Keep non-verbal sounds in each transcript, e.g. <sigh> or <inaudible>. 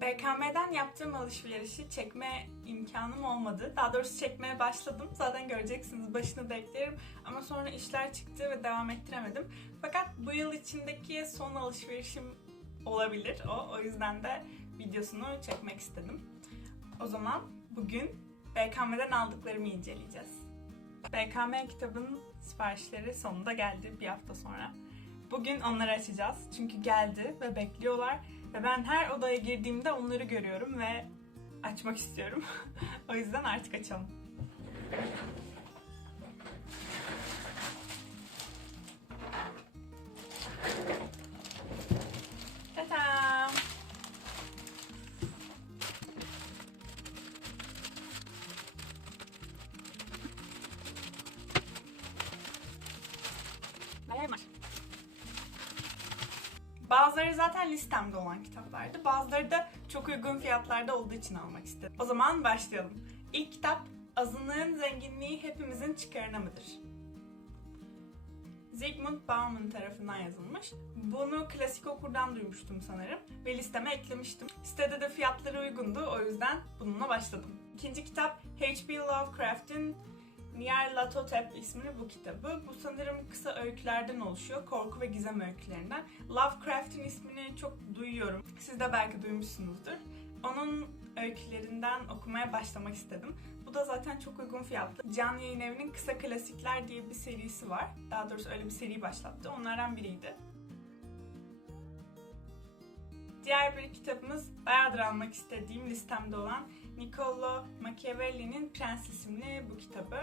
BKM'den yaptığım alışverişi çekme imkanım olmadı. Daha doğrusu çekmeye başladım. Zaten göreceksiniz başını da eklerim. Ama sonra işler çıktı ve devam ettiremedim. Fakat bu yıl içindeki son alışverişim olabilir o. O yüzden de videosunu çekmek istedim. O zaman bugün BKM'den aldıklarımı inceleyeceğiz. BKM kitabının siparişleri sonunda geldi bir hafta sonra. Bugün onları açacağız. Çünkü geldi ve bekliyorlar. Ve ben her odaya girdiğimde onları görüyorum ve açmak istiyorum. <laughs> o yüzden artık açalım. Bazıları zaten listemde olan kitaplardı. Bazıları da çok uygun fiyatlarda olduğu için almak istedim. O zaman başlayalım. İlk kitap Azınlığın Zenginliği Hepimizin Çıkarına mıdır? Zygmunt Bauman tarafından yazılmış. Bunu klasik okurdan duymuştum sanırım ve listeme eklemiştim. Sitede de fiyatları uygundu o yüzden bununla başladım. İkinci kitap H.P. Lovecraft'in Nyarlathotep isimli bu kitabı. Bu sanırım kısa öykülerden oluşuyor. Korku ve gizem öykülerinden. Lovecraft'in ismini çok duyuyorum. Siz de belki duymuşsunuzdur. Onun öykülerinden okumaya başlamak istedim. Bu da zaten çok uygun fiyatlı. Can Yayın Evi'nin Kısa Klasikler diye bir serisi var. Daha doğrusu öyle bir seri başlattı. Onlardan biriydi. Diğer bir kitabımız bayağıdır almak istediğim listemde olan Niccolo Machiavelli'nin Prens isimli bu kitabı.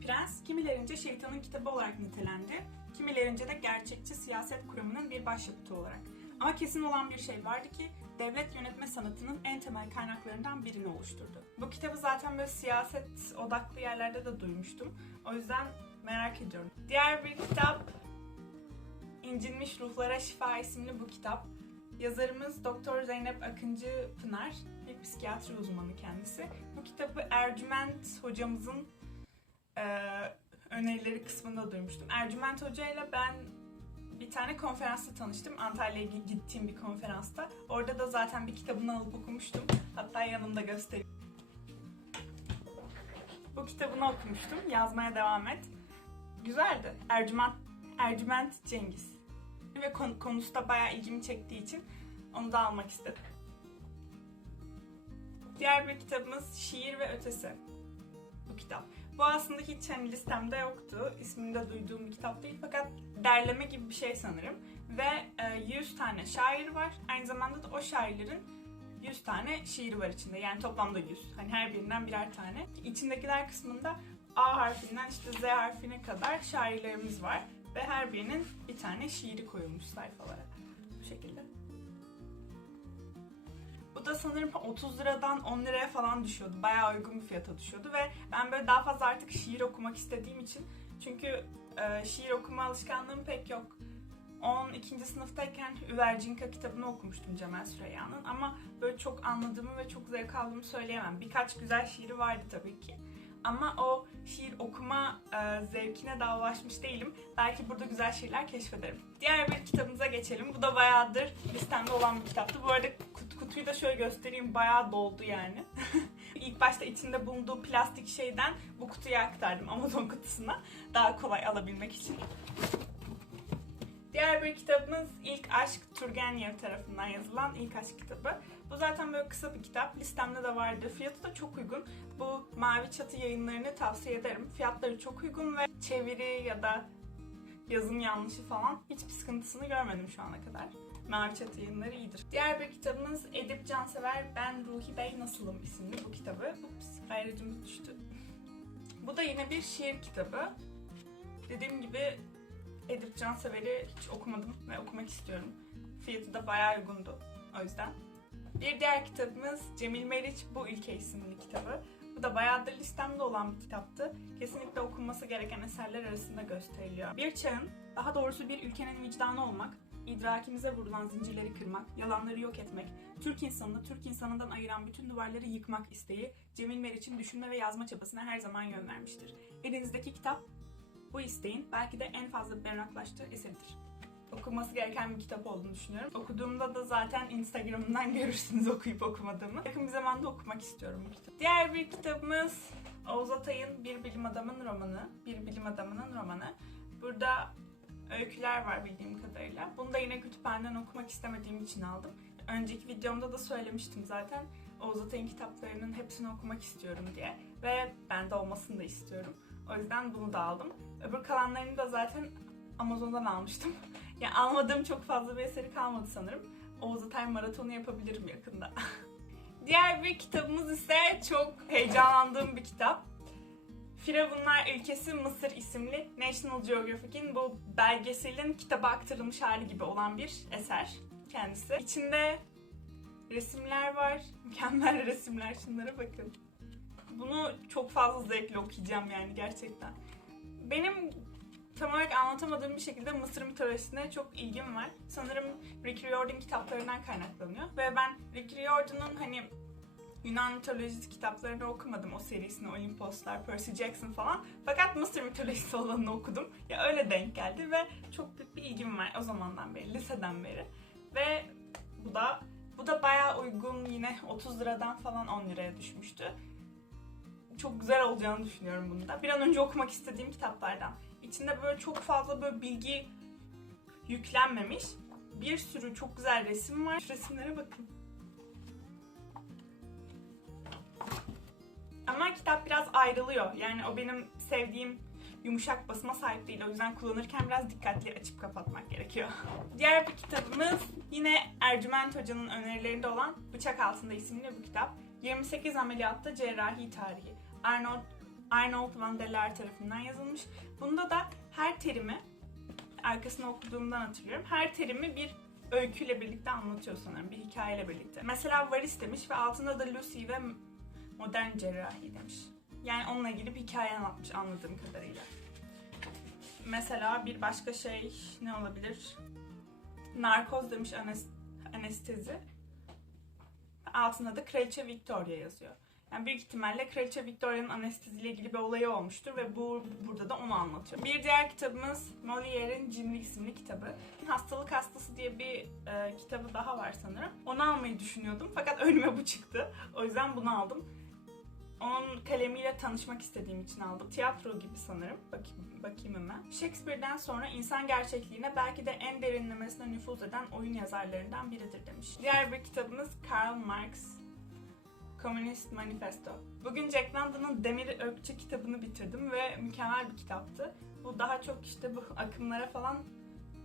Prens kimilerince şeytanın kitabı olarak nitelendi, kimilerince de gerçekçi siyaset kuramının bir başyapıtı olarak. Ama kesin olan bir şey vardı ki devlet yönetme sanatının en temel kaynaklarından birini oluşturdu. Bu kitabı zaten böyle siyaset odaklı yerlerde de duymuştum. O yüzden merak ediyorum. Diğer bir kitap İncinmiş Ruhlara Şifa isimli bu kitap. Yazarımız Doktor Zeynep Akıncı Pınar, bir psikiyatri uzmanı kendisi. Bu kitabı Ercüment hocamızın e, önerileri kısmında duymuştum. Ercüment Hoca ile ben bir tane konferansta tanıştım. Antalya'ya gittiğim bir konferansta. Orada da zaten bir kitabını alıp okumuştum. Hatta yanımda göstereyim. Bu kitabını okumuştum. Yazmaya devam et. Güzeldi. Ercüment, Ercüment Cengiz. Ve konu, konusu da bayağı ilgimi çektiği için onu da almak istedim. Diğer bir kitabımız Şiir ve Ötesi. Bu kitap. Bu aslında hiç hani listemde yoktu. İsmini de duyduğum bir kitap değil fakat derleme gibi bir şey sanırım. Ve e, 100 tane şair var. Aynı zamanda da o şairlerin 100 tane şiiri var içinde. Yani toplamda 100. Hani her birinden birer tane. İçindekiler kısmında A harfinden işte Z harfine kadar şairlerimiz var. Ve her birinin bir tane şiiri koyulmuş sayfalara. Bu şekilde. Bu da sanırım 30 liradan 10 liraya falan düşüyordu. Bayağı uygun bir fiyata düşüyordu ve ben böyle daha fazla artık şiir okumak istediğim için çünkü e, şiir okuma alışkanlığım pek yok. 12. sınıftayken Üvercinka kitabını okumuştum Cemal Süreyya'nın ama böyle çok anladığımı ve çok zevk aldığımı söyleyemem. Birkaç güzel şiiri vardı tabii ki. Ama o şiir okuma e, zevkine daha ulaşmış değilim. Belki burada güzel şiirler keşfederim. Diğer bir kitabımıza geçelim. Bu da bayağıdır listemde olan bir kitaptı. Bu arada kut- kutuyu da şöyle göstereyim. Bayağı doldu yani. <laughs> İlk başta içinde bulunduğu plastik şeyden bu kutuya aktardım Amazon kutusuna. Daha kolay alabilmek için. Diğer bir kitabımız İlk Aşk Turgenev tarafından yazılan İlk Aşk kitabı. Bu zaten böyle kısa bir kitap. Listemde de vardı. Fiyatı da çok uygun. Bu Mavi Çatı yayınlarını tavsiye ederim. Fiyatları çok uygun ve çeviri ya da yazım yanlışı falan hiçbir sıkıntısını görmedim şu ana kadar. Mavi Çatı yayınları iyidir. Diğer bir kitabımız Edip Cansever Ben Ruhi Bey Nasılım isimli bu kitabı. Ups, ayrıcımız düştü. Bu da yine bir şiir kitabı. Dediğim gibi Edip Cansever'i hiç okumadım ve okumak istiyorum. Fiyatı da bayağı uygundu o yüzden. Bir diğer kitabımız Cemil Meriç Bu Ülke isimli kitabı. Bu da bayağıdır listemde olan bir kitaptı. Kesinlikle okunması gereken eserler arasında gösteriliyor. Bir çağın, daha doğrusu bir ülkenin vicdanı olmak, idrakimize vurulan zincirleri kırmak, yalanları yok etmek, Türk insanını Türk insanından ayıran bütün duvarları yıkmak isteği Cemil Meriç'in düşünme ve yazma çabasına her zaman yön vermiştir. Elinizdeki kitap bu isteğin belki de en fazla berraklaştığı eseridir. Okunması gereken bir kitap olduğunu düşünüyorum. Okuduğumda da zaten Instagram'dan <laughs> görürsünüz okuyup okumadığımı. Yakın bir zamanda okumak istiyorum bu kitabı. Diğer bir kitabımız Oğuz Atay'ın Bir Bilim Adamın romanı. Bir Bilim Adamının romanı. Burada öyküler var bildiğim kadarıyla. Bunu da yine kütüphaneden okumak istemediğim için aldım. Önceki videomda da söylemiştim zaten. Oğuz Atay'ın kitaplarının hepsini okumak istiyorum diye. Ve ben de olmasını da istiyorum. O yüzden bunu da aldım. Öbür kalanlarını da zaten Amazon'dan almıştım. <laughs> yani almadığım çok fazla bir eseri kalmadı sanırım. Oğuz Atay maratonu yapabilirim yakında. <laughs> Diğer bir kitabımız ise çok heyecanlandığım bir kitap. Firavunlar Ülkesi Mısır isimli National Geographic'in bu belgeselin kitaba aktarılmış hali gibi olan bir eser kendisi. İçinde resimler var. <laughs> Mükemmel resimler. Şunlara bakın. Bunu çok fazla zevkle okuyacağım yani gerçekten. Benim tam olarak anlatamadığım bir şekilde Mısır mitolojisine çok ilgim var. Sanırım Rick Riordan kitaplarından kaynaklanıyor. Ve ben Rick Riordan'ın hani Yunan mitolojisi kitaplarını okumadım o serisini Olimposlar, Percy Jackson falan. Fakat Mısır mitolojisi olanını okudum. Ya öyle denk geldi ve çok büyük bir ilgim var o zamandan beri, liseden beri. Ve bu da bu da bayağı uygun yine 30 liradan falan 10 liraya düşmüştü. Çok güzel olacağını düşünüyorum bunu da. Bir an önce okumak istediğim kitaplardan. İçinde böyle çok fazla böyle bilgi yüklenmemiş. Bir sürü çok güzel resim var. Şu resimlere bakın. Ama kitap biraz ayrılıyor. Yani o benim sevdiğim yumuşak basıma sahip değil. O yüzden kullanırken biraz dikkatli açıp kapatmak gerekiyor. <laughs> Diğer bir kitabımız yine Ercüment Hoca'nın önerilerinde olan Bıçak Altında isimli bu kitap. 28 ameliyatta cerrahi tarihi. Arnold, Arnold van der tarafından yazılmış. Bunda da her terimi arkasını okuduğumdan hatırlıyorum. Her terimi bir öyküyle birlikte anlatıyor sanırım. Bir hikayeyle birlikte. Mesela varis demiş ve altında da Lucy ve modern cerrahi demiş. Yani onunla ilgili bir hikaye anlatmış anladığım kadarıyla. Mesela bir başka şey ne olabilir? Narkoz demiş anes- anestezi. Altında da Kraliçe Victoria yazıyor. Yani büyük ihtimalle Kraliçe Victoria'nın anesteziyle ilgili bir olayı olmuştur ve bu burada da onu anlatıyor. Bir diğer kitabımız Molière'in Cimri isimli kitabı. Hastalık Hastası diye bir e, kitabı daha var sanırım. Onu almayı düşünüyordum fakat <laughs> önüme bu çıktı. O yüzden bunu aldım. Onun kalemiyle tanışmak istediğim için aldım. Tiyatro gibi sanırım. Bakayım, bakayım hemen. Shakespeare'den sonra insan gerçekliğine belki de en derinlemesine nüfuz eden oyun yazarlarından biridir demiş. Diğer bir kitabımız Karl Marx Communist Manifesto. Bugün Jack London'ın Demir Ökçe kitabını bitirdim ve mükemmel bir kitaptı. Bu daha çok işte bu akımlara falan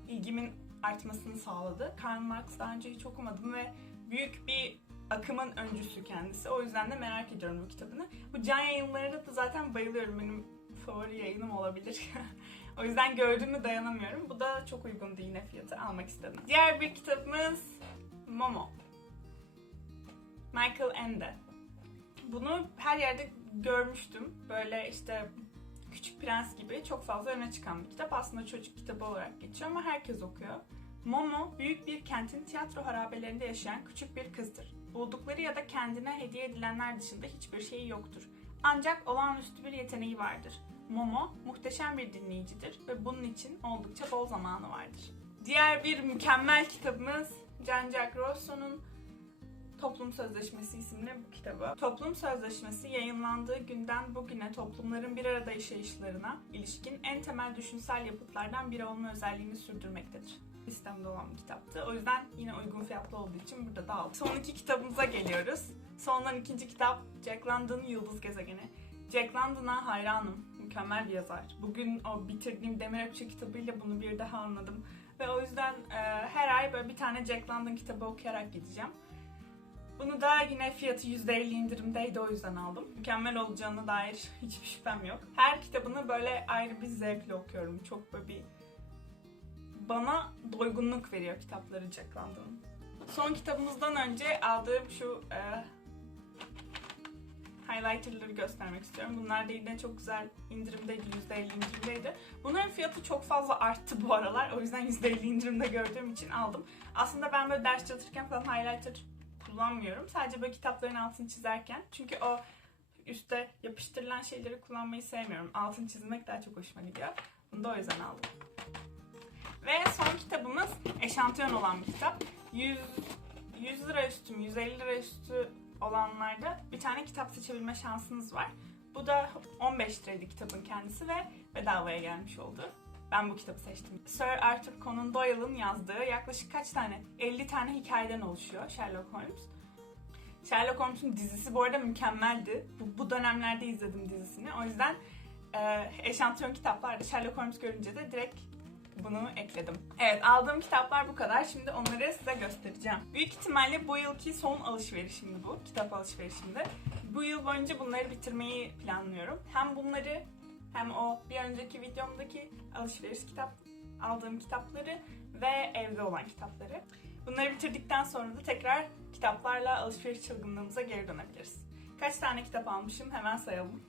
ilgimin artmasını sağladı. Karl Marx daha önce hiç okumadım ve büyük bir akımın öncüsü kendisi. O yüzden de merak ediyorum bu kitabını. Bu can yayınlarına da zaten bayılıyorum. Benim favori yayınım olabilir. <laughs> o yüzden gördüğümü dayanamıyorum. Bu da çok uygundu yine fiyatı. Almak istedim. Diğer bir kitabımız Momo. Michael Ende. Bunu her yerde görmüştüm. Böyle işte Küçük Prens gibi çok fazla öne çıkan bir kitap. Aslında çocuk kitabı olarak geçiyor ama herkes okuyor. Momo, büyük bir kentin tiyatro harabelerinde yaşayan küçük bir kızdır. Buldukları ya da kendine hediye edilenler dışında hiçbir şeyi yoktur. Ancak olağanüstü bir yeteneği vardır. Momo, muhteşem bir dinleyicidir ve bunun için oldukça bol zamanı vardır. Diğer bir mükemmel kitabımız Jean-Jacques Rousseau'nun Toplum Sözleşmesi isimli bu kitabı. Toplum Sözleşmesi yayınlandığı günden bugüne toplumların bir arada yaşayışlarına ilişkin en temel düşünsel yapıtlardan biri olma özelliğini sürdürmektedir. Listemde olan bir kitaptı. O yüzden yine uygun fiyatlı olduğu için burada da aldım. Son iki kitabımıza geliyoruz. Sondan ikinci kitap Jack London'ın Yıldız Gezegeni. Jack London'a hayranım. Mükemmel bir yazar. Bugün o bitirdiğim Demir Ökçe kitabıyla bunu bir daha anladım. Ve o yüzden e, her ay böyle bir tane Jack London kitabı okuyarak gideceğim. Bunu da yine fiyatı %50 indirimdeydi o yüzden aldım. Mükemmel olacağına dair hiçbir şüphem yok. Her kitabını böyle ayrı bir zevkle okuyorum. Çok böyle bir bana doygunluk veriyor kitapları Jack London'ın. Son kitabımızdan önce aldığım şu e, highlighterları göstermek istiyorum. Bunlar da yine çok güzel indirimdeydi, %50 indirimdeydi. Bunların fiyatı çok fazla arttı bu aralar. O yüzden %50 indirimde gördüğüm için aldım. Aslında ben böyle ders çalışırken falan highlighter kullanmıyorum. Sadece böyle kitapların altını çizerken. Çünkü o üstte yapıştırılan şeyleri kullanmayı sevmiyorum. Altını çizmek daha çok hoşuma gidiyor. Bunu da o yüzden aldım. Ve son kitabımız eşantiyon olan bir kitap. 100, 100 lira üstü mü, 150 lira üstü olanlarda bir tane kitap seçebilme şansınız var. Bu da 15 liraydı kitabın kendisi ve bedavaya gelmiş oldu. Ben bu kitabı seçtim. Sir Arthur Conan Doyle'ın yazdığı yaklaşık kaç tane? 50 tane hikayeden oluşuyor Sherlock Holmes. Sherlock Holmes'un dizisi bu arada mükemmeldi. Bu, bu dönemlerde izledim dizisini. O yüzden e, eşantiyon kitaplarda Sherlock Holmes görünce de direkt bunu ekledim. Evet aldığım kitaplar bu kadar. Şimdi onları size göstereceğim. Büyük ihtimalle bu yılki son alışverişimdi bu. Kitap alışverişimdi. Bu yıl boyunca bunları bitirmeyi planlıyorum. Hem bunları hem o bir önceki videomdaki alışveriş kitap aldığım kitapları ve evde olan kitapları. Bunları bitirdikten sonra da tekrar kitaplarla alışveriş çılgınlığımıza geri dönebiliriz. Kaç tane kitap almışım hemen sayalım.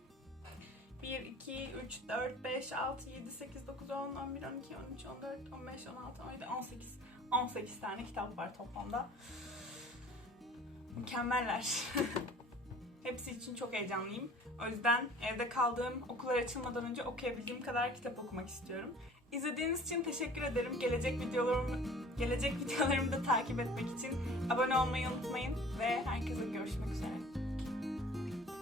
1, 2, 3, 4, 5, 6, 7, 8, 9, 10, 11, 12, 13, 14, 15, 16, 17, 18. 18 tane kitap var toplamda. Mükemmeller. <laughs> Hepsi için çok heyecanlıyım. O yüzden evde kaldığım, okullar açılmadan önce okuyabildiğim kadar kitap okumak istiyorum. İzlediğiniz için teşekkür ederim. Gelecek videolarımı, gelecek <laughs> videolarımı da takip etmek için abone olmayı unutmayın ve herkese görüşmek üzere.